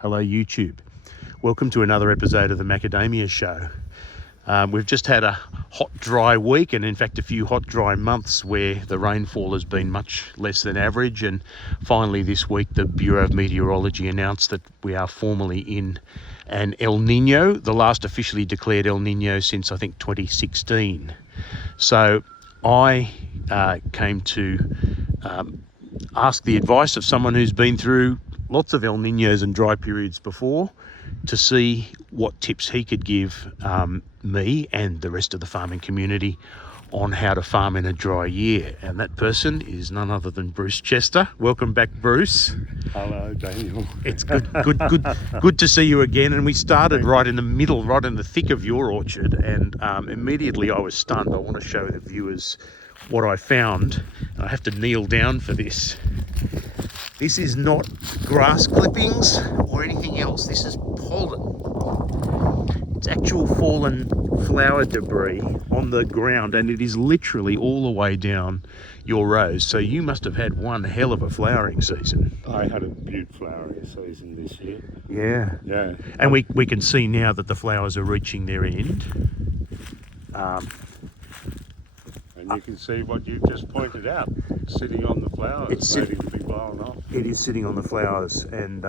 Hello YouTube. Welcome to another episode of the Macadamia Show. We've just had a hot dry week, and in fact a few hot dry months where the rainfall has been much less than average, and finally this week the Bureau of Meteorology announced that we are formally in an El Niño, the last officially declared El Niño since I think 2016. So I came to ask the advice of someone who's been through lots of El Niños and dry periods before to see what tips he could give me and the rest of the farming community on how to farm in a dry year. And that person is none other than Bruce Chester. Welcome back, Bruce. Hello, Daniel. It's good to see you again. And we started right in the middle, right in the thick of your orchard, and immediately I was stunned. I want to show the viewers what I found. And I have to kneel down for this. This is not grass clippings or anything else. This is pollen. It's actual fallen flower debris on the ground, and it is literally all the way down your rows. So you must have had one hell of a flowering season. I had a beautiful flowering season this year. Yeah. And we can see now that the flowers are reaching their end. And you can see what you've just pointed out, sitting on the flowers, waiting to be blown off. It is sitting on the flowers. And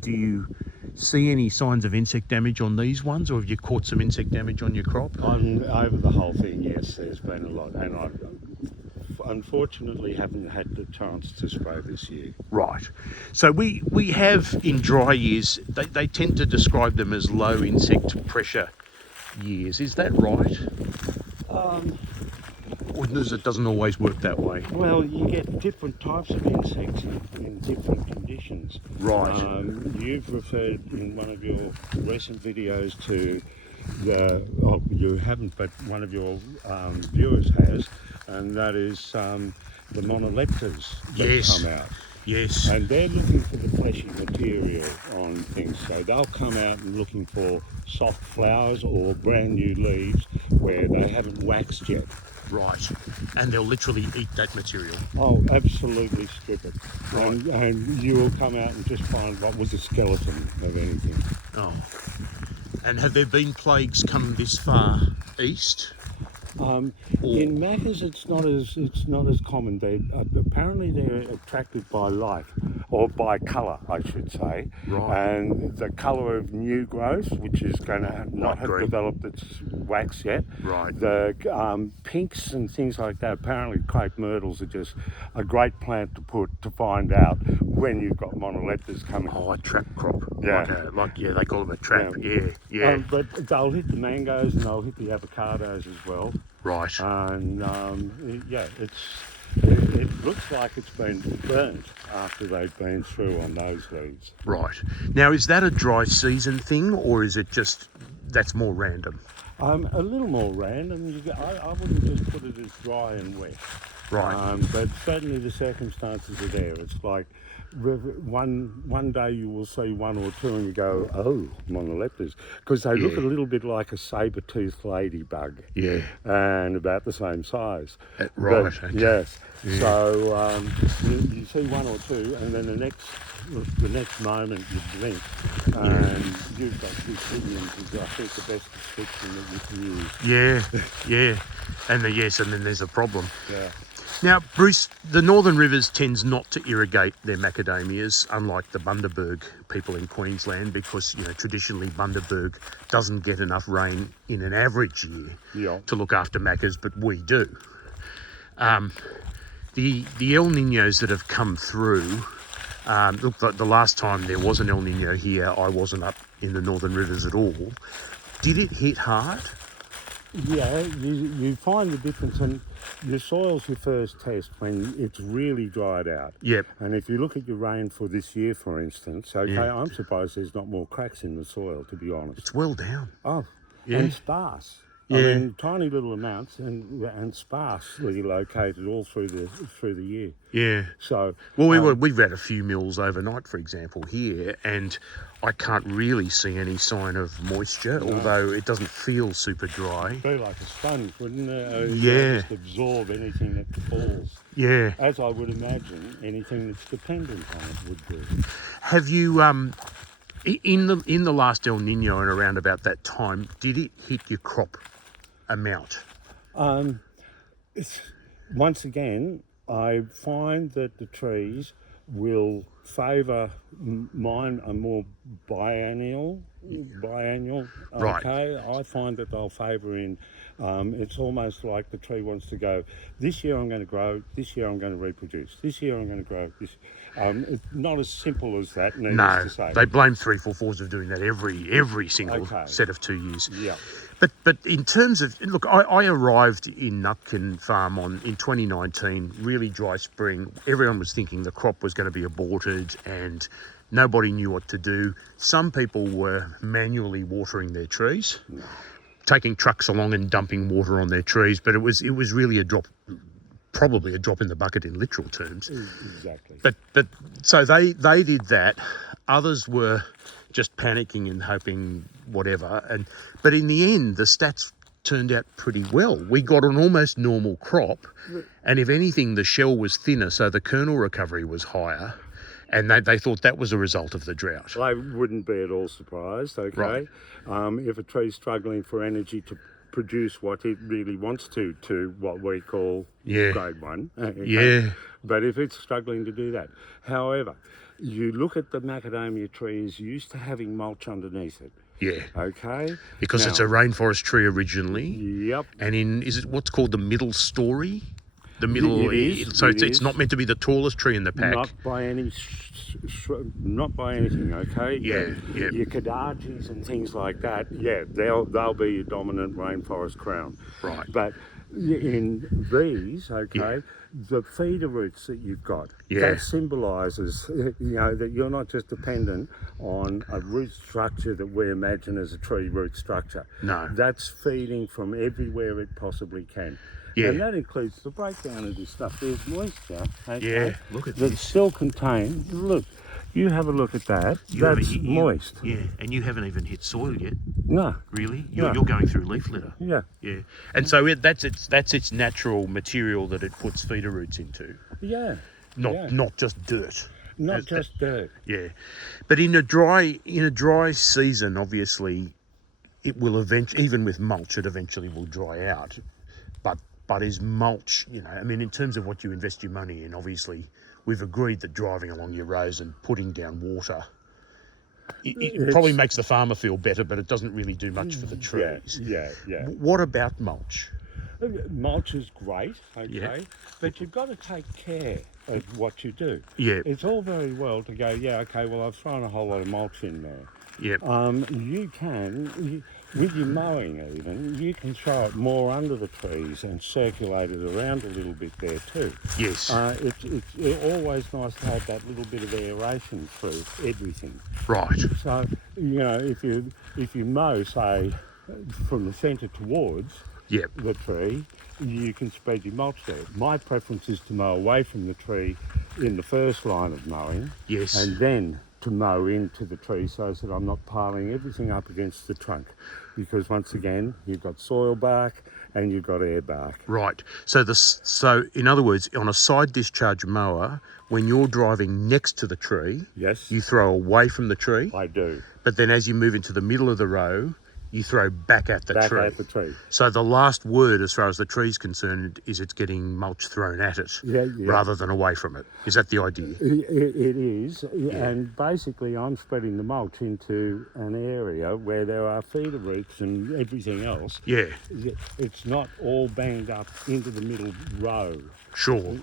do you see any signs of insect damage on these ones, or have you caught some insect damage on your crop? Over the whole thing, yes, there's been a lot. And I unfortunately haven't had the chance to spray this year. Right. So we have in dry years, they tend to describe them as low insect pressure years. Is that right? Or it doesn't always work that way? Well, you get different types of insects in different conditions. Right. You've referred in one of your recent videos to you haven't, but one of your viewers has, and that is the monoleptors that come out. Yes. And they're looking for the fleshy material on things, so they'll come out and looking for soft flowers or brand new leaves where they haven't waxed yet. Right. And they'll literally eat that material. Oh, absolutely strip it. Right. And you will come out and just find what was a skeleton of anything. Oh. And have there been plagues come this far east? In Macas, it's not as common. Apparently they're attracted by light, or by colour, I should say. Right. And the colour of new growth, which is going to not have developed its wax yet. Right. The pinks and things like that. Apparently, crepe myrtles are just a great plant to find out when you've got monoleptors coming. Oh, a trap crop. Yeah. They call them a trap. Yeah. But they'll hit the mangoes and they'll hit the avocados as well. Right. And it looks like it's been burnt after they've been through on those leaves. Right. Now, is that a dry season thing, or is it just that's more random? A little more random. I wouldn't just put it as dry and wet. Right. But certainly the circumstances are there. It's like one day you will see one or two and you go, oh, monoleptors, because they look a little bit like a saber-toothed ladybug. Yeah. And about the same size. Right. But, okay. yes. Yeah. So you see one or two, and then the next moment you blink, and you've got Bithynians, which I think the best description that you can use. Yeah. And then there's a problem. Yeah. Now, Bruce, the Northern Rivers tends not to irrigate their macadamias, unlike the Bundaberg people in Queensland, because traditionally Bundaberg doesn't get enough rain in an average year to look after macas, but we do. The El Niños that have come through, look, the last time there was an El Niño here, I wasn't up in the Northern Rivers at all. Did it hit hard? Yeah, you find the difference, and your soil's your first test when it's really dried out. Yep. And if you look at your rain for this year, for instance, I'm surprised there's not more cracks in the soil, to be honest. It's well down. Oh, yeah. And sparse. Yeah. I mean, tiny little amounts and sparsely located all through the year. Yeah. So we've had a few mils overnight, for example, here, and I can't really see any sign of moisture, although it doesn't feel super dry. It'd be like a sponge, wouldn't it? Yeah. Just absorb anything that falls. Yeah. As I would imagine, anything that's dependent on it would do. Have you In the last El Nino and around about that time, did it hit your crop amount? Once again, I find that the trees will favour mine are more biennial. Right. Okay, I find that they'll favour in. It's almost like the tree wants to go. This year I'm going to grow. This year I'm going to reproduce. This year I'm going to grow. It's not as simple as that. Needless No, to say. they blame 344s of doing that every single Okay. set of 2 years. Yeah. But in terms of, look, I arrived in Nutkin Farm in 2019, really dry spring. Everyone was thinking the crop was going to be aborted and nobody knew what to do. Some people were manually watering their trees, taking trucks along and dumping water on their trees, but it was really probably a drop in the bucket in literal terms. Exactly. But so they did that. Others were just panicking and hoping whatever. But in the end, the stats turned out pretty well. We got an almost normal crop, and if anything, the shell was thinner, so the kernel recovery was higher. And they thought that was a result of the drought. I wouldn't be at all surprised, okay? Right. If a tree's struggling for energy to produce what it really wants to what we call grade 1. Okay? Yeah. But if it's struggling to do that. However, you look at the macadamia trees used to having mulch underneath it. Yeah. Okay? Because Now, it's a rainforest tree originally. Yep. And is it what's called the middle story? The middle, It is. So it's not meant to be the tallest tree in the pack. Not by any, not by anything. Okay. Yeah. Your kadajis and things like that. Yeah, they'll be your dominant rainforest crown. Right. But in these, okay, the feeder roots that you've got, that symbolises, that you're not just dependent on a root structure that we imagine as a tree root structure. No. That's feeding from everywhere it possibly can. Yeah. And that includes the breakdown of this stuff. There's moisture, okay, Yeah, look at that's this. still contained. Look, you have a look at that. That's moist. Yeah, and you haven't even hit soil yet. No. Really? No. You're going through leaf litter. Yeah. Yeah. And so that's its natural material that it puts feeder roots into. Yeah. Not just dirt. Not just dirt. Yeah. But in a dry season, obviously, it will eventually, even with mulch, it eventually will dry out. But is mulch, I mean, in terms of what you invest your money in, obviously, we've agreed that driving along your rows and putting down water, it probably makes the farmer feel better, but it doesn't really do much for the trees. Yeah. What about mulch? Mulch is great, okay, Yeah. but you've got to take care of what you do. Yeah. It's all very well to go, okay, well, I've thrown a whole lot of mulch in there. Yep. You can, with your mowing even, you can throw it more under the trees and circulate it around a little bit there too. Yes. It's always nice to have that little bit of aeration through everything. Right. So, if you mow, say, from the centre towards the tree, you can spread your mulch there. My preference is to mow away from the tree in the first line of mowing. Yes. And then to mow into the tree so that I'm not piling everything up against the trunk, because once again you've got soil bark and you've got air bark. Right. So in other words, on a side discharge mower, when you're driving next to the tree, Yes, you throw away from the tree. I do. But then as you move into the middle of the row, you throw back at the tree. Back at the tree. So the last word, as far as the tree's concerned, is it's getting mulch thrown at it rather than away from it. Is that the idea? It is, and basically I'm spreading the mulch into an area where there are feeder roots and everything else. Yeah. It's not all banged up into the middle row. Sure.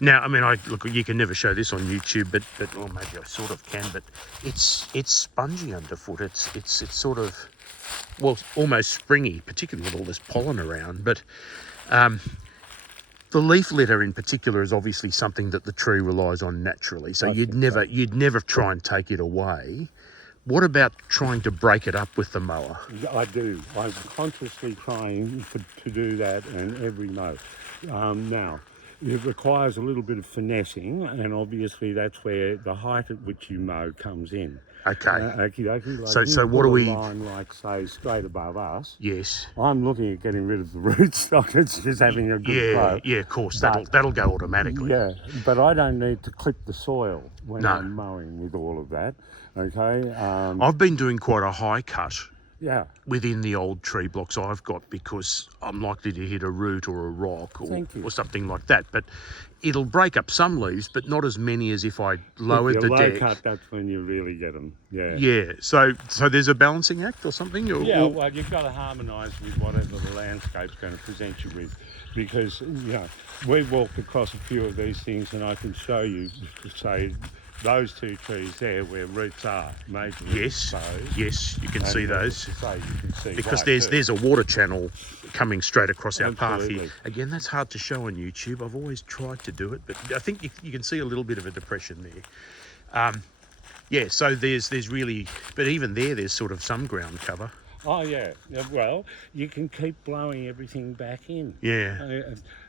Now, I mean, look, you can never show this on YouTube, but or maybe I sort of can. But it's spongy underfoot. It's sort of, well, almost springy, particularly with all this pollen around. But the leaf litter in particular is obviously something that the tree relies on naturally. So you'd never try and take it away. What about trying to break it up with the mower? I do. I'm consciously trying to do that in every mow. Now, it requires a little bit of finessing, and obviously that's where the height at which you mow comes in. Okay. Okie dokie, like So you what put do a we? line, like say straight above us. Yes. I'm looking at getting rid of the root stock. It's just having a good flow. Yeah, of course. But- That'll go automatically. Yeah, but I don't need to clip the soil when No. I'm mowing with all of that. Okay. I've been doing quite a high cut Yeah. within the old tree blocks I've got because I'm likely to hit a root or a rock or something like that. But it'll break up some leaves, but not as many as if I lowered If the you're deck. low cut, that's when you really get them. Yeah. Yeah. So there's a balancing act or something. Yeah, well, you've got to harmonise with whatever the landscape's going to present you with, because we've walked across a few of these things, and I can show you, say, those two trees there where roots are majorly exposed. Yes, you can see those. Say, you can see Because why there's a water channel coming straight across our path Absolutely. here. Again, that's hard to show on YouTube. I've always tried to do it, but I think you can see a little bit of a depression there. Yeah, so there's really, but even there's sort of some ground cover. Oh yeah, well, you can keep blowing everything back in. Yeah.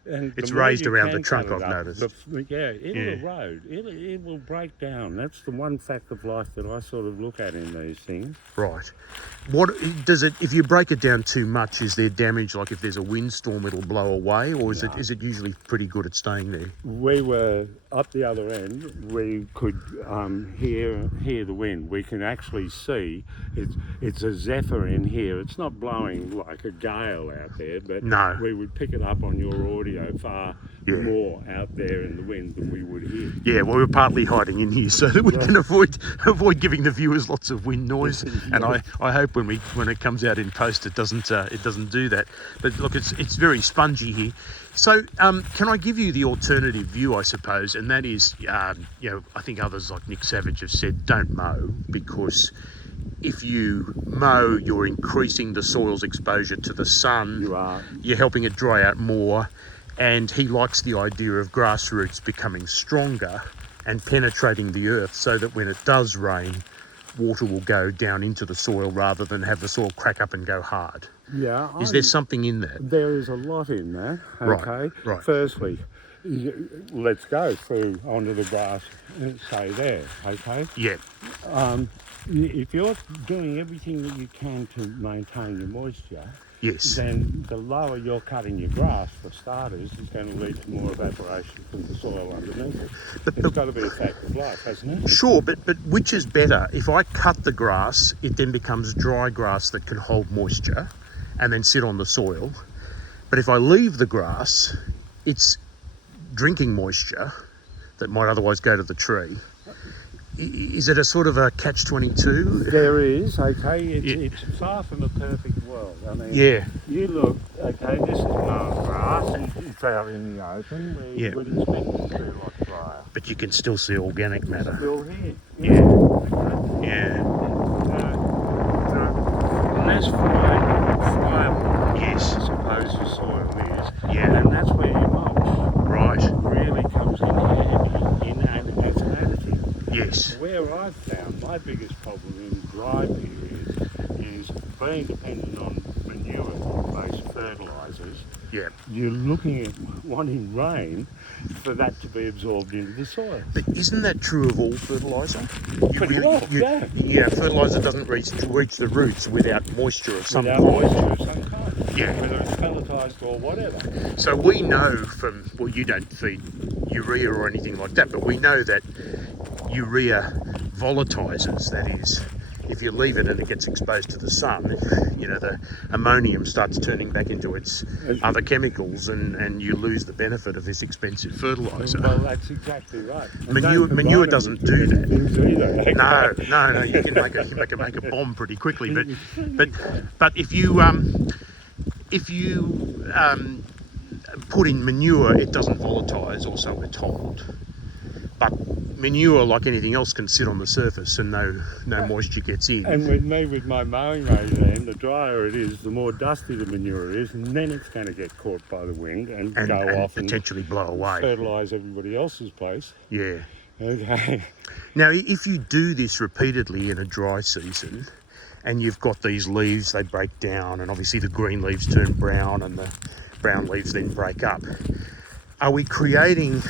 And It's the more raised you around can the trunk, cut it I've up, noticed. It'll erode. It will break down. That's the one fact of life that I sort of look at in these things. Right. What does it? If you break it down too much, is there damage? Like if there's a windstorm, it'll blow away, or is it usually pretty good at staying there? We were up the other end. We could hear the wind. We can actually see it's a zephyr in here. It's not blowing like a gale out there, but No. we would pick it up on your audio far more out there in the wind than we would here. Yeah, well, we're partly hiding in here so that we can avoid giving the viewers lots of wind noise. And I hope when it comes out in post, it doesn't do that. But look, it's very spongy here. So can I give you the alternative view, I suppose, and that is, I think others like Nick Savage have said, don't mow, because if you mow, you're increasing the soil's exposure to the sun. You are. You're helping it dry out more. And he likes the idea of grassroots becoming stronger and penetrating the earth so that when it does rain, water will go down into the soil rather than have the soil crack up and go hard. Yeah. Is there something in that? There is a lot in that. Okay. Right. Firstly, let's go through onto the grass and say there. Okay. Yeah. If you're doing everything that you can to maintain your moisture, Yes. then the lower you're cutting your grass, for starters, is going to lead to more evaporation from the soil underneath it. It's got to be a fact of life, hasn't it? Sure, but which is better? If I cut the grass, it then becomes dry grass that can hold moisture and then sit on the soil. But if I leave the grass, it's drinking moisture that might otherwise go to the tree. Is it a sort of a catch-22? There is, okay. It's far from a perfect world. I mean, you look, okay, this is no grass. It's out in the open. We would expect it to be a lot drier. But you can still see organic matter. Still here. Yeah. Okay. Yeah. Less friable, Yes. I suppose the soil is. Yeah. And that's where your mulch Right. really comes in handy as an additive. Yes. Where I've found my biggest problem in dry periods is being dependent on manure-based fertilisers. Yeah. You're looking at wanting rain for that to be absorbed into the soil. But isn't that true of all fertiliser? Yeah. Fertiliser doesn't reach the roots without moisture of some Without kind. moisture of some kind. Yeah. Whether it's pelletised or whatever. So we know from, well, you don't feed urea or anything like that, but we know that urea volatizes, that is, if you leave it and it gets exposed to the sun, the ammonium starts turning back into its other chemicals and you lose the benefit of this expensive fertiliser. Well, that's exactly right. Manure doesn't do that. Either. No, you can make a bomb pretty quickly. But if you put in manure, it doesn't volatise, or so we're told. But manure, like anything else, can sit on the surface and no moisture gets in. And with me, with my mowing regime, the drier it is, the more dusty the manure is, and then it's going to get caught by the wind and go off and potentially blow away. Fertilise everybody else's place. Yeah. Okay. Now, if you do this repeatedly in a dry season, and you've got these leaves, they break down, and obviously the green leaves turn brown, and the brown leaves then break up. are we creating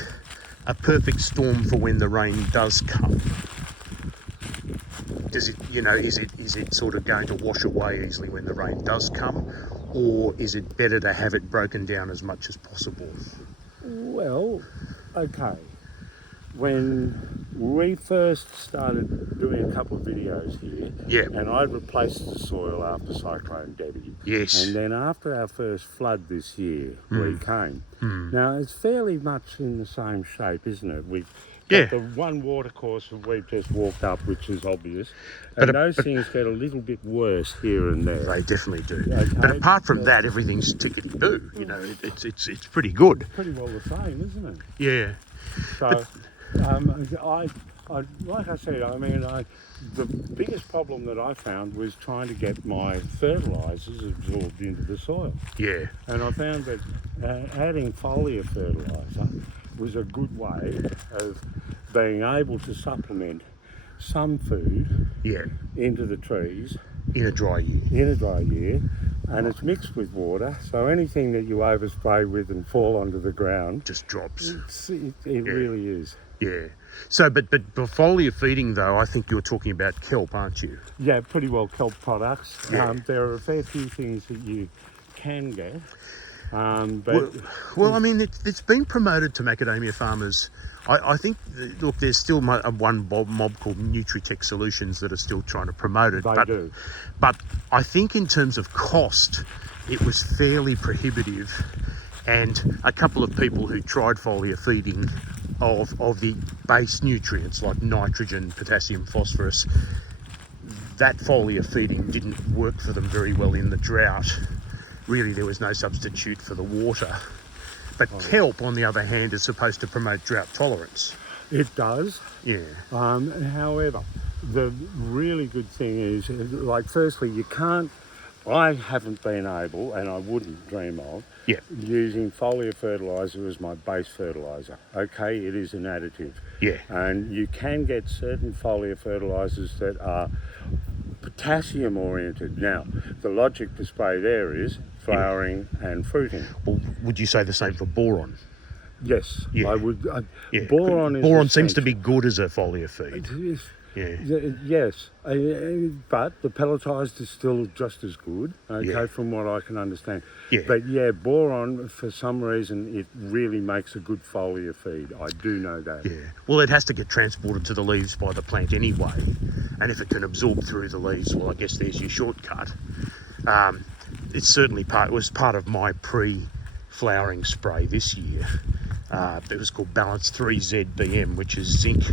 a perfect storm for when the rain does come? Does it, is it sort of going to wash away easily when the rain does come, or is it better to have it broken down as much as possible? Well, okay. When we first started doing a couple of videos here, Yeah. and I replaced the soil after Cyclone Debbie. Yes. And then after our first flood this year, we came. Now, it's fairly much in the same shape, isn't it? We've got the one watercourse that we've just walked up, which is obvious. And those things get a little bit worse here and there. They definitely do. Okay. But apart from that, everything's tickety-boo. It's pretty good. Pretty well the same, isn't it? Yeah. So, I like I said, the biggest problem that I found was trying to get my fertilisers absorbed into the soil. Yeah. And I found that adding foliar fertiliser was a good way of being able to supplement some food into the trees In a dry year. And it's mixed with water, so anything that you overspray with and fall onto the ground Just drops. it really is. Yeah. So, but foliar feeding though, I think you're talking about kelp, aren't you? Yeah, pretty well kelp products. Yeah. There are a fair few things that you can get. But well, I mean, it's been promoted to macadamia farmers. I think, look, there's still one mob called Nutritech Solutions that are still trying to promote it. They do. But I think in terms of cost, it was fairly prohibitive. And a couple of people who tried foliar feeding of the base nutrients like nitrogen, potassium, phosphorus, that foliar feeding didn't work for them very well in the drought. Really, there was no substitute for the water. But kelp, on the other hand, is supposed to promote drought tolerance. It does. Yeah. However, the really good thing is, like, firstly, I haven't been able, and I wouldn't dream of, using foliar fertiliser as my base fertiliser. Okay, it is an additive. Yeah. And you can get certain foliar fertilisers that are potassium oriented. Now, the logic to spray there is flowering and fruiting. Well, would you say the same for boron? Yes, Yeah. I would. Yeah. Boron seems to be good as a foliar feed. Yes, but the pelletized is still just as good, okay, from what I can understand. Yeah. But yeah, boron, for some reason, it really makes a good foliar feed. I do know that. Yeah. Well, it has to get transported to the leaves by the plant anyway. And if it can absorb through the leaves, well, I guess there's your shortcut. It's certainly it was part of my pre-flowering spray this year. It was called Balance 3 ZBM, which is zinc,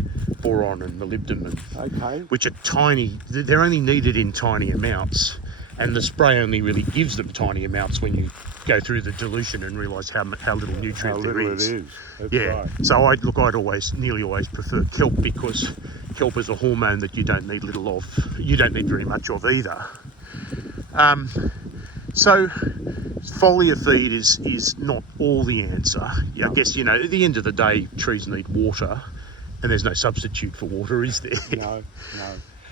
boron and molybdenum, which are tiny. They're only needed in tiny amounts, and the spray only really gives them tiny amounts when you go through the dilution and realise how little nutrient there is. It is. That's right. So I'd nearly always prefer kelp, because kelp is a hormone that you don't need little of. You don't need very much of either. So foliar feed is not all the answer. I guess, at the end of the day, trees need water, and there's no substitute for water, is there? No.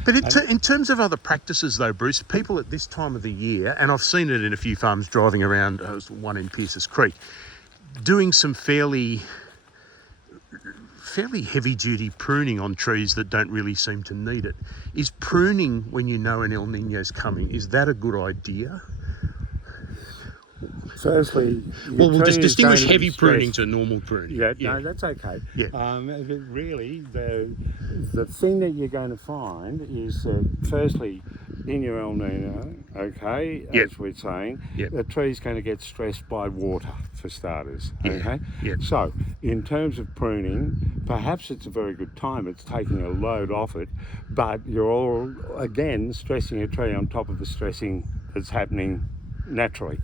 But in terms of other practices though, Bruce, people at this time of the year, and I've seen it in a few farms driving around, there was one in Pierces Creek, doing some fairly heavy duty pruning on trees that don't really seem to need it. Is pruning, when you know an El Niño's coming, is that a good idea? Firstly, we'll just distinguish heavy pruning to normal pruning. No, that's okay. Yeah. But really, the thing that you're going to find is that, firstly, in your El Niño, as we're saying, the tree's going to get stressed by water, for starters. Okay. So, in terms of pruning, perhaps it's a very good time. It's taking a load off it, but you're all again stressing a tree on top of the stressing that's happening naturally.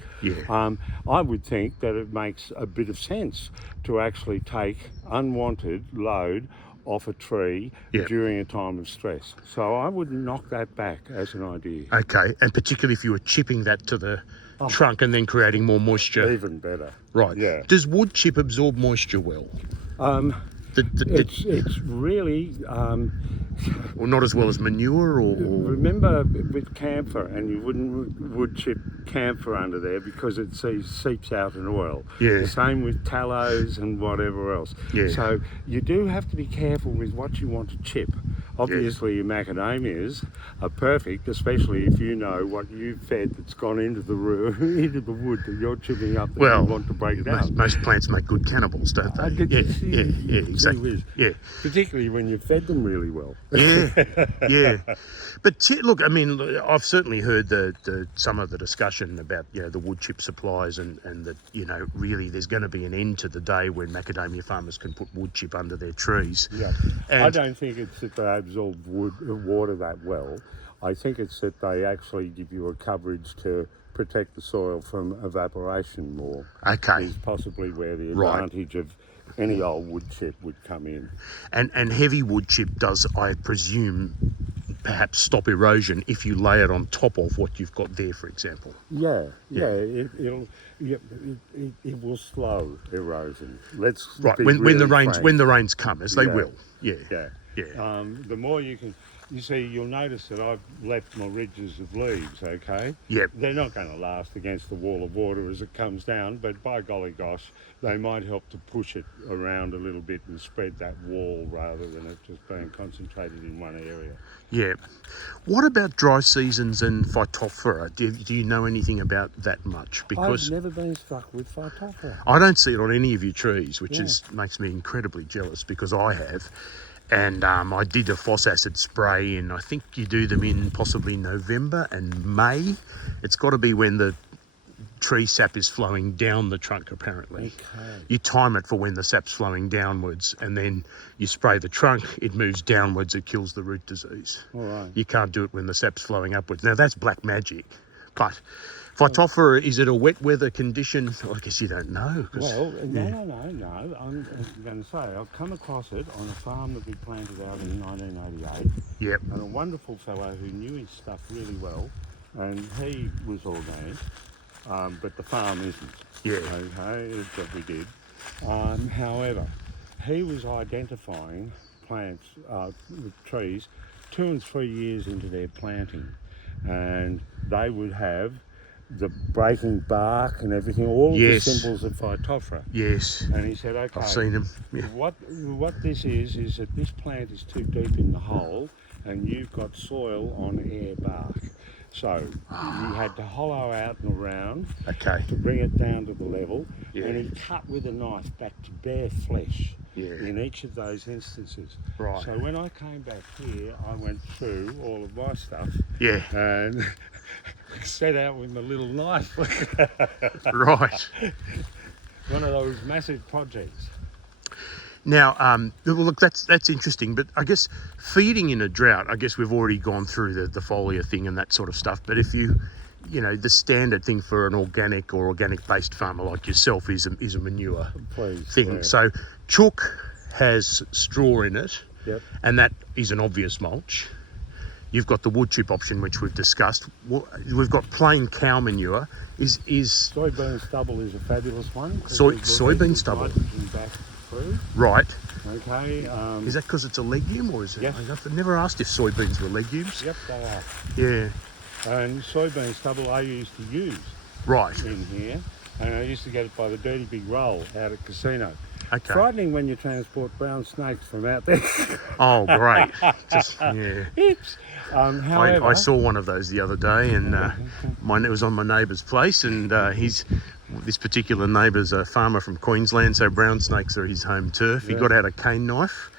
I would think that it makes a bit of sense to actually take unwanted load off a tree during a time of stress. So I would knock that back as an idea. Okay, and particularly if you were chipping that to the trunk and then creating more moisture. Even better. Right. Yeah. Does wood chip absorb moisture well? It's really, or not as well as manure, or Remember with camphor, and you wouldn't wood chip camphor under there because it seeps out in oil. Yeah. The same with tallows and whatever else. Yeah. So you do have to be careful with what you want to chip. Obviously, your macadamias are perfect, especially if you know what you've fed that's gone into the into the wood that you're chipping up that well, you want to break down. most plants make good cannibals, don't they? Yeah, exactly. Yeah. Particularly when you've fed them really well. Yeah. But look, I mean, I've certainly heard some of the discussion about the wood chip supplies and that really there's going to be an end to the day when macadamia farmers can put wood chip under their trees. Yeah, And I don't think it's that they absorb water that well. I think it's that they actually give you a coverage to protect the soil from evaporation more. Okay. Is possibly where the Right. advantage of any old wood chip would come in. And heavy wood chip does, I presume, perhaps stop erosion if you lay it on top of what you've got there, for example. It will slow erosion. Let's Right, be when really the rains frank. come, as they Yeah. will. Yeah. Yeah. The more you can, you see, you'll notice that I've left my ridges of leaves, okay? Yep. They're not going to last against the wall of water as it comes down, but by golly gosh, they might help to push it around a little bit and spread that wall rather than it just being concentrated in one area. Yeah. What about dry seasons and Phytophthora? Do you know anything about that much? Because I've never been struck with Phytophthora. I don't see it on any of your trees, which Yeah. makes me incredibly jealous because I have. And I did a phos acid spray in, I think you do them in possibly November and May. It's got to be when the tree sap is flowing down the trunk, apparently. Okay. You time it for when the sap's flowing downwards, and then you spray the trunk, it moves downwards, it kills the root disease. All right. You can't do it when the sap's flowing upwards. Now, that's black magic. But Phytophthora, is it a wet weather condition? I guess you don't know. Well, no. I'm going to say I've come across it on a farm that we planted out in 1988. Yep. And a wonderful fellow who knew his stuff really well, and he was organic, but the farm isn't. Yeah. Okay, that's what we did. However, he was identifying plants, trees, 2 and 3 years into their planting, and they would have the breaking bark and everything, all Yes. the symbols of Phytophthora. Yes. And he said, okay, I've seen them. Yeah. what this is that this plant is too deep in the hole and you've got soil on air bark. So you had to hollow out and around Okay. to bring it down to the level. Yeah. And he cut with a knife back to bare flesh Yeah. in each of those instances. Right. So when I came back here, I went through all of my stuff Yeah. and set out with my little knife. Right. One of those massive projects. Now, well, look, that's interesting, but I guess feeding in a drought, I guess we've already gone through the foliar thing and that sort of stuff, but if the standard thing for an organic or organic-based farmer like yourself is a manure Please. thing. Yeah. So chook has straw in it, Yep. and that is an obvious mulch. You've got the wood chip option, which we've discussed. We've got plain cow manure. Is Soybean stubble is a fabulous one. soybean stubble? Nitrogen back through. right? Okay. Is that because it's a legume, or is it? Yes. I've never asked if soybeans were legumes. Yep, they are. Yeah. And soybean stubble I used to use Right. in here, and I used to get it by the dirty big roll out at casino. Okay. Frightening when you transport brown snakes from out there. Oh, great. Just yeah. Oops. However, I saw one of those the other day, and it was on my neighbour's place, and this particular neighbour's a farmer from Queensland, so brown snakes are his home turf. He Yeah. got out a cane knife,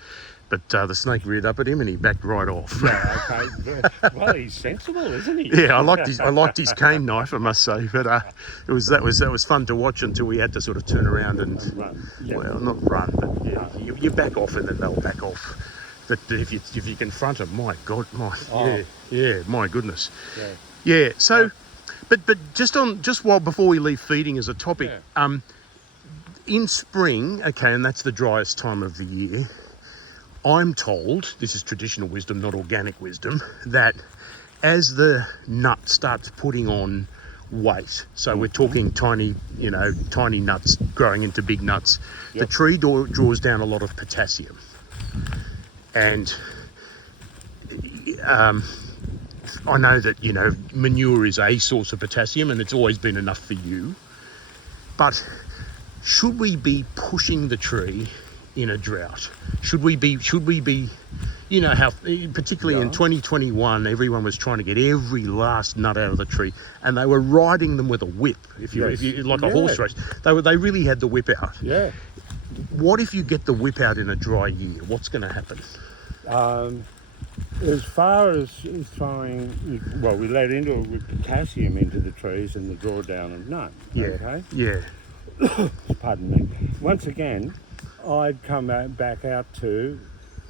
but the snake reared up at him, and he backed right off. Yeah, okay. Well, he's sensible, isn't he? Yeah, I liked his cane knife, I must say, but that was fun to watch until we had to sort of turn around and Run. Yeah. well, not run, but yeah, you back off and then they'll back off. But if you confront them, my God, yeah, my goodness, yeah. So, but just before we leave feeding as a topic, in spring, okay, and that's the driest time of the year. I'm told, this is traditional wisdom, not organic wisdom, that as the nut starts putting on weight, so we're talking tiny nuts growing into big nuts, the tree draws down a lot of potassium. And I know that, you know, manure is a source of potassium and it's always been enough for you. But should we be pushing the tree in a drought? Should we be, you know how, particularly in 2021, everyone was trying to get every last nut out of the tree, and they were riding them with a whip. If you like a horse race, they really had the whip out. Yeah. What if you get the whip out in a dry year? What's going to happen? As far as throwing, well, we let into it with potassium into the trees and the drawdown of nut. Yeah. Okay. Yeah. Pardon me. Once again, I'd come back out to,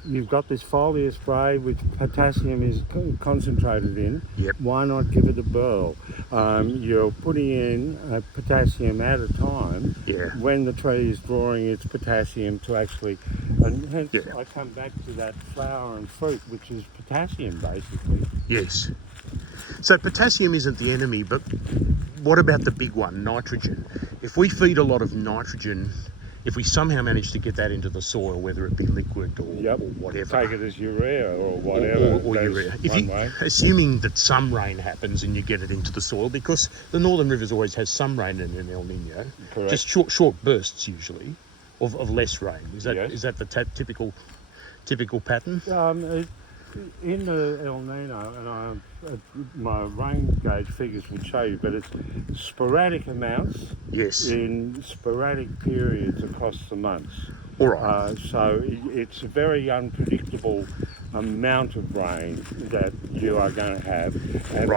you've got this foliar spray which potassium is concentrated in. Yep. Why not give it a burl? You're putting in potassium at a time. Yeah. When the tree is drawing its potassium to actually, and hence I come back to that flower and fruit, which is potassium basically. Yes. So potassium isn't the enemy, but what about the big one, nitrogen? If we feed a lot of nitrogen, if we somehow manage to get that into the soil, whether it be liquid or whatever. Take it as urea or whatever. Or urea. Assuming that some rain happens and you get it into the soil, because the Northern Rivers always has some rain in an El Niño. Correct. Just short bursts usually of less rain. Is that the typical pattern? In the El Nino, and my rain gauge figures would show you, but it's sporadic amounts in sporadic periods across the months. All right. So it's a very unpredictable amount of rain that you are going to have. And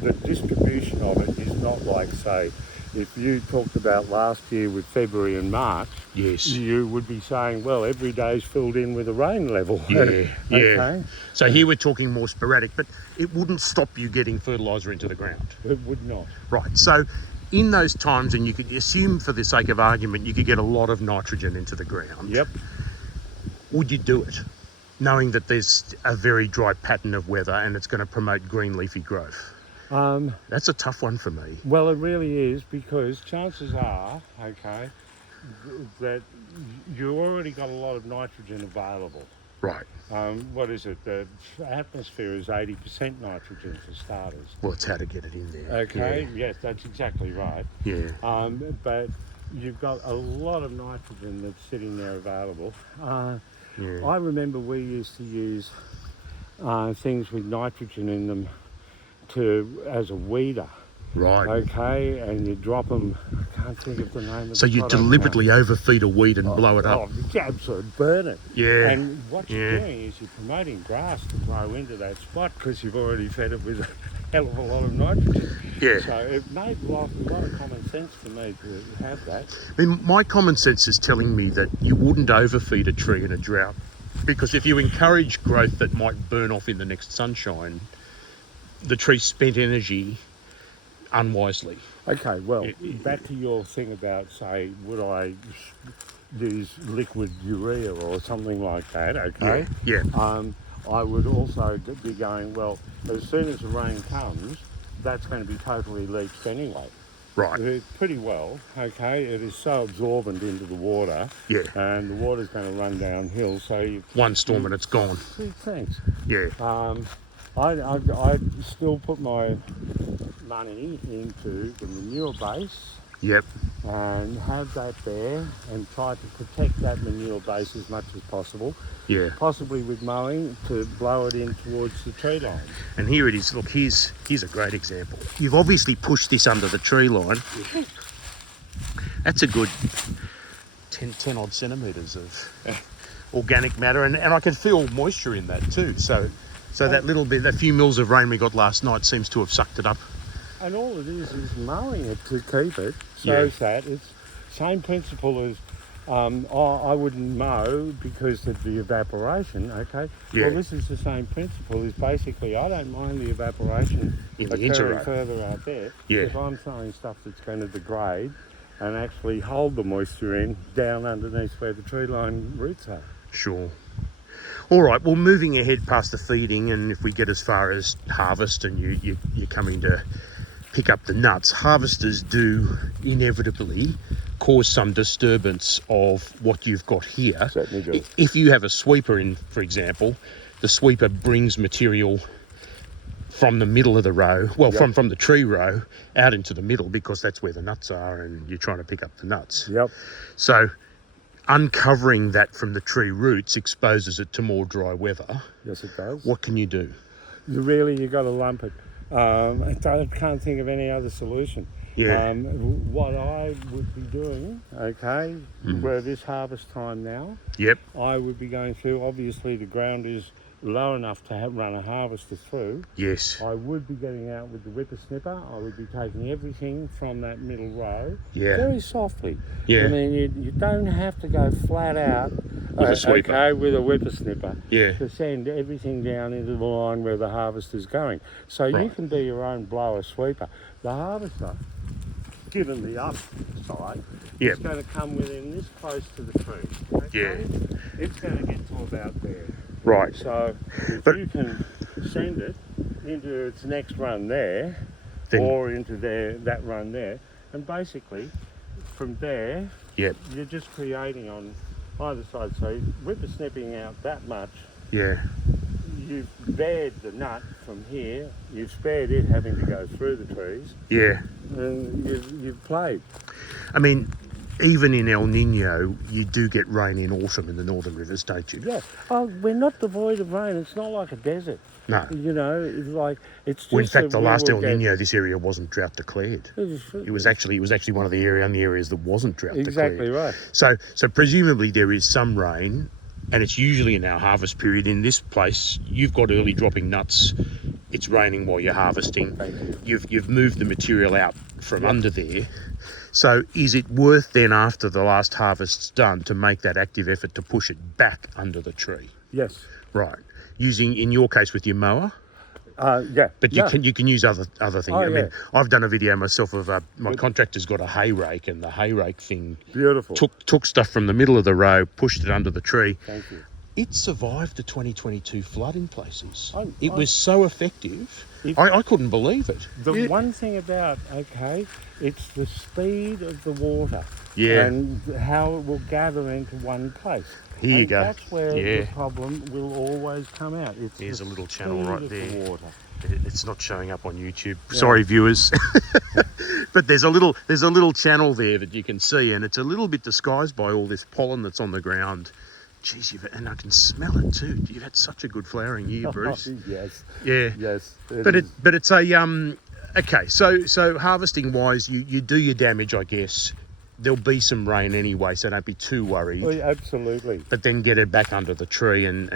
the distribution of it is not like, say, if you talked about last year with February and March, you would be saying, well, every day's filled in with a rain level. Yeah, okay. So here we're talking more sporadic, but it wouldn't stop you getting fertiliser into the ground. It would not. Right, so in those times, and you could assume for the sake of argument, you could get a lot of nitrogen into the ground. Yep. Would you do it, knowing that there's a very dry pattern of weather and it's going to promote green leafy growth? That's a tough one for me. Well, it really is, because chances are, okay, that you already got a lot of nitrogen available. Right. What is it? The atmosphere is 80% nitrogen for starters. Well, it's how to get it in there. Okay, yes, that's exactly right. Yeah. But you've got a lot of nitrogen that's sitting there available. I remember we used to use things with nitrogen in them as a weeder. Right. Okay, and you drop them, I can't think of the name of the So you product deliberately now. overfeed a weed and blow it up. Oh, absolutely, burn it. Yeah. And what you're doing is you're promoting grass to grow into that spot, because you've already fed it with a hell of a lot of nitrogen. Yeah. So it made a lot of common sense for me to have that. I mean, my common sense is telling me that you wouldn't overfeed a tree in a drought, because if you encourage growth that might burn off in the next sunshine, the tree spent energy unwisely. Okay, well, back to your thing about, say, would I use liquid urea or something like that, okay? Yeah. I would also be going, well, as soon as the rain comes, that's going to be totally leached anyway. Right. Pretty well, okay? It is so absorbent into the water. Yeah. And the water's going to run downhill, so one storm and it's gone. Thanks. Yeah. I still put my money into the manure base. Yep. And have that there and try to protect that manure base as much as possible. Yeah. Possibly with mowing to blow it in towards the tree line. And here it is. Look, here's a great example. You've obviously pushed this under the tree line. That's a good 10 odd centimetres of organic matter, and I can feel moisture in that too. So that little bit, that few mils of rain we got last night seems to have sucked it up. And all it is mowing it to keep it so that it's same principle as I wouldn't mow because of the evaporation, okay? Yeah. Well, this is the same principle. Is basically I don't mind the evaporation occurring further out there if I'm throwing stuff that's going to degrade and actually hold the moisture in down underneath where the tree line roots are. Sure. All right, well, moving ahead past the feeding, and if we get as far as harvest and you're coming to pick up the nuts, harvesters do inevitably cause some disturbance of what you've got here. Certainly do. If you have a sweeper in, for example, the sweeper brings material from the middle of the row, well, Yep. from the tree row out into the middle, because that's where the nuts are and you're trying to pick up the nuts. Yep. So uncovering that from the tree roots exposes it to more dry weather. Yes, it does. What can you do? You got to lump it. I can't think of any other solution. Yeah. What I would be doing, okay, where this harvest time now, Yep. I would be going through, obviously the ground is low enough to run a harvester through. Yes. I would be getting out with the whippersnipper. I would be taking everything from that middle row Yeah. very softly. Yeah. I mean, you don't have to go flat out With a sweeper. okay, with a whippersnipper Yeah. to send everything down into the line where the harvester's going. So you Right. can be your own blower sweeper. The harvester, given the upside, Yep. is going to come within this close to the tree. Okay? Yeah. It's going to get to about there. Right. So if But- you can send it into its next run there, Then- or into that run there, and basically from there Yep. you're just creating on either side. So whippersnipping out that much, Yeah. you've bared the nut from here, you've spared it having to go through the trees, Yeah. and you've played. I mean, even in El Niño, you do get rain in autumn in the northern rivers, don't you? Yeah. Oh, we're not devoid of rain. It's not like a desert. No. You know, it's like it's just. Well, in fact, that the we last will El get- Niño, this area wasn't drought declared. It was actually one of the only areas that wasn't drought Exactly declared. right. So presumably there is some rain, and it's usually in our harvest period. In this place, you've got early dropping nuts. It's raining while you're harvesting. Thank you. You've moved the material out from under there. So is it worth then, after the last harvest's done, to make that active effort to push it back under the tree? Yes. Right. Using, in your case, with your mower, Yeah. but yeah. you can use other things. Oh, I mean, yeah. I've done a video myself of my contractor's got a hay rake, and the hay rake thing Beautiful. took stuff from the middle of the row, pushed it under the tree. Thank you. It survived the 2022 flood in places. It I- was so effective. If- I couldn't believe it. The Yeah. one thing about, okay, it's the speed of the water. Yeah. And how it will gather into one place. Here you And go. That's where Yeah. the problem will always come out. It's Here's the a little channel speed right of the there. water. It's not showing up on YouTube. Sorry, viewers. But there's a little channel there that you can see, and it's a little bit disguised by all this pollen that's on the ground. Geez, and I can smell it too. You've had such a good flowering year, Bruce. Yes. Yeah. Yes. But it's a okay. So harvesting wise, you do your damage, I guess. There'll be some rain anyway, so don't be too worried. Oh, absolutely. But then get it back under the tree and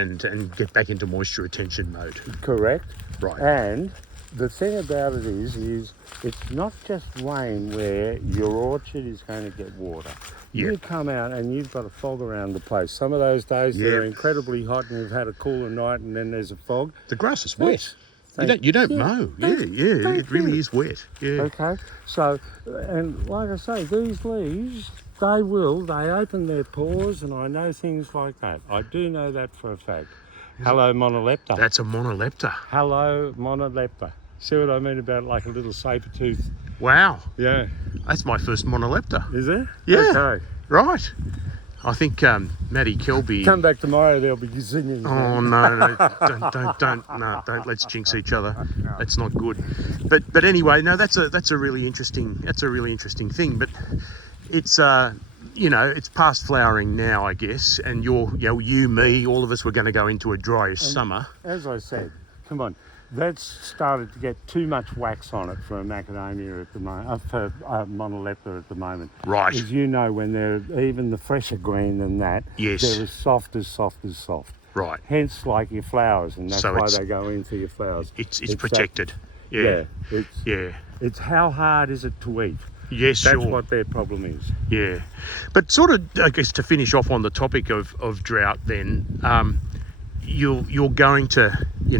get back into moisture retention mode. Correct. Right. And the thing about it is it's not just rain where your orchard is going to get water. Yeah. You come out and you've got a fog around the place. Some of those days they're Yeah. incredibly hot and you've had a cooler night and then there's a fog. The grass is wet. Thank You don't you. mow. Yeah. Thank It really you. is wet. Yeah. Okay, so, and like I say, these leaves, they open their pores, and I know things like that. I do know that for a fact. Hello, monolepta. That's a monolepta. Hello, monolepta. See what I mean about like a little saber tooth? Wow. Yeah. That's my first monolepta. Is it? Yeah. Okay. Right. I think Maddie Kelby. Come back tomorrow, they'll be singing. Oh no, don't let's jinx each other. That's not good. But anyway, no, that's a really interesting thing. But it's it's past flowering now, I guess. And you, me, all of us were going to go into a drier summer. As I said, come on. That's started to get too much wax on it for a macadamia at the moment, for monolepta at the moment. Right. As you know, when they're even the fresher green than that, Yes. they're as soft as soft. Right. Hence, like your flowers, and that's So why it's- they go in for your flowers. It's that- protected. Yeah. Yeah. It's how hard is it to eat? Yes, That's sure. what their problem is. Yeah. But sort of, I guess, to finish off on the topic of drought, then you're going to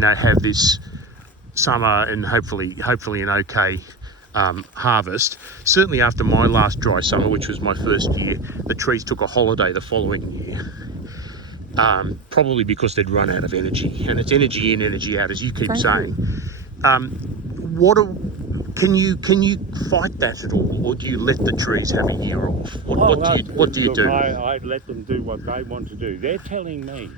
have this summer and hopefully an okay harvest. Certainly after my last dry summer, which was my first year, the trees took a holiday the following year. Probably because they'd run out of energy, and it's energy in, energy out, as you keep saying. Can you fight that at all, or do you let the trees have a year off? What do you do? I let them do what they want to do. They're telling me,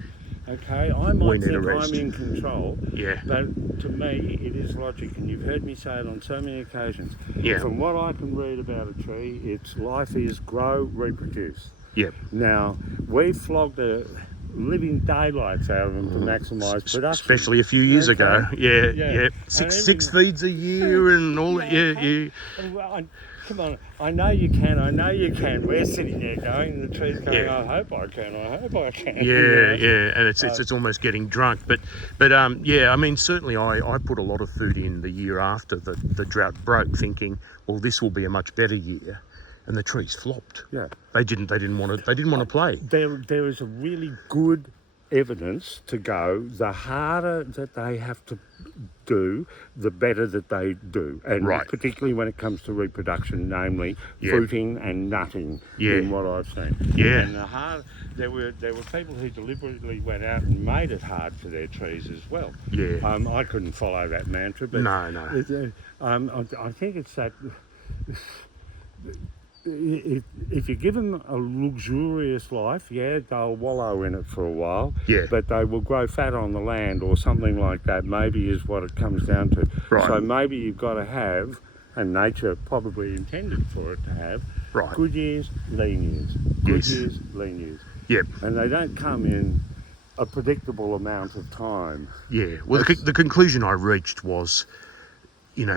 Okay, I might We need a think rest. I'm in control, Yeah. but to me it is logic, and you've heard me say it on so many occasions. Yeah. From what I can read about a tree, its life is grow, reproduce. Yep. Now, we've flogged the living daylights out of them to maximise production. Especially a few years ago. Yeah, yeah. Six feeds a year and all that. Yeah. Come on, I know you can. We're sitting there going, the tree's going, Yeah. I hope I can. Yeah, and it's almost getting drunk. But yeah, I mean, certainly I put a lot of food in the year after the drought broke, thinking, well, this will be a much better year, and the trees flopped. Yeah. They didn't want to play. There is a really good evidence to go. The harder that they have to do, the better that they do, and Right. particularly when it comes to reproduction, namely fruiting and nutting. In what I've seen. Yeah. And there were people who deliberately went out and made it hard for their trees as well. Yeah. I couldn't follow that mantra, but No. I think it's that. If you give them a luxurious life, they'll wallow in it for a while, but they will grow fat on the land or something like that, maybe is what it comes down to. Right. So maybe you've got to have, and nature probably intended for it to have, good years, lean years. Good years, lean years. Yep. And they don't come in a predictable amount of time. Yeah. Well, the conclusion I reached was,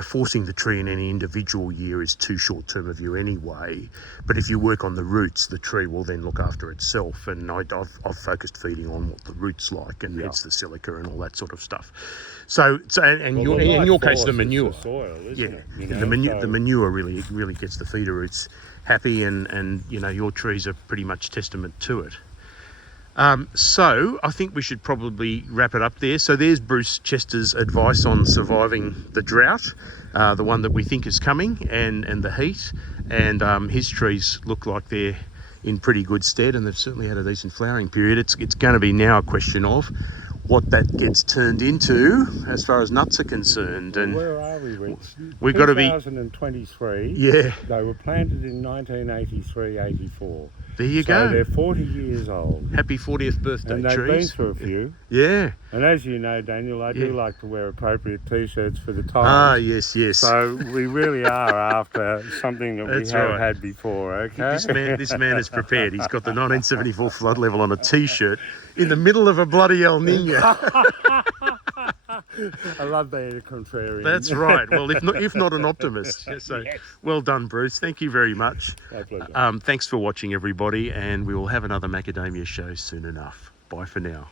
forcing the tree in any individual year is too short-term a view anyway. But if you work on the roots, the tree will then look after itself. And I've focused feeding on what the roots like, and it's the silica and all that sort of stuff. So in your case, the manure, the soil, isn't it? the manure really gets the feeder roots happy, and your trees are pretty much testament to it. So I think we should probably wrap it up there. So there's Bruce Chester's advice on surviving the drought, the one that we think is coming, and the heat. And his trees look like they're in pretty good stead, and they've certainly had a decent flowering period. It's going to be now a question of what that gets turned into as far as nuts are concerned. And where are we, Rich? We've got to be 2023. Yeah. They were planted in 1983-84. There you go. So they're 40 years old. Happy 40th birthday, and they've trees. been through a few. Yeah. And as you know, Daniel, I do like to wear appropriate T-shirts for the times. Ah, yes. So we really are after something that we haven't had before, okay? This man is prepared. He's got the 1974 flood level on a T-shirt in the middle of a bloody El Niño. I love being a contrarian. That's right. Well, if not an optimist. So well done, Bruce. Thank you very much. My pleasure. Thanks for watching, everybody, and we will have another Macadamia show soon enough. Bye for now.